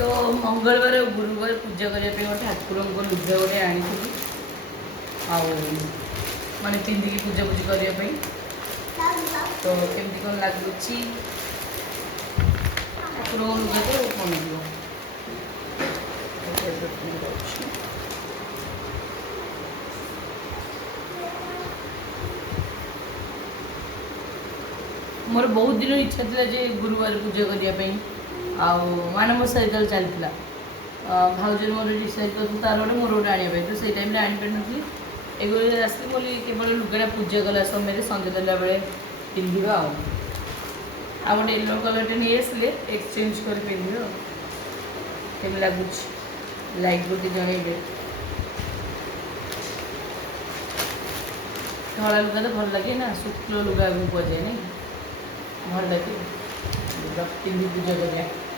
तो मंगलवार और गुरुवार पूजा करने ठाकुर को लुगा गोटे आनी माने पिंधिकी पूजा पूजी करने तो केमती कौन लगुच ठाकुर लुगा तो कौन मोर बहुत दिन इच्छा था जे गुरुवार पूजा करने मानव साहित्य चलता भाउज मोर डिसाइड कर तार गोटे मोर गोटे आने तो से टाइम आनीपार नी एगो आसली बोली केवल लुगाटा पूजा कला समय सन्ध्या देला बेले पिंधा आ गोटे येलो कलर नहीं आसले एक्सचेंज कर पिंध केम लगुच लाइक गोटे जनइबे धला लुगा तो भल लगे ना शुक्ल लुगा को कहुए नहीं भल लगे पिंधि पूजा कर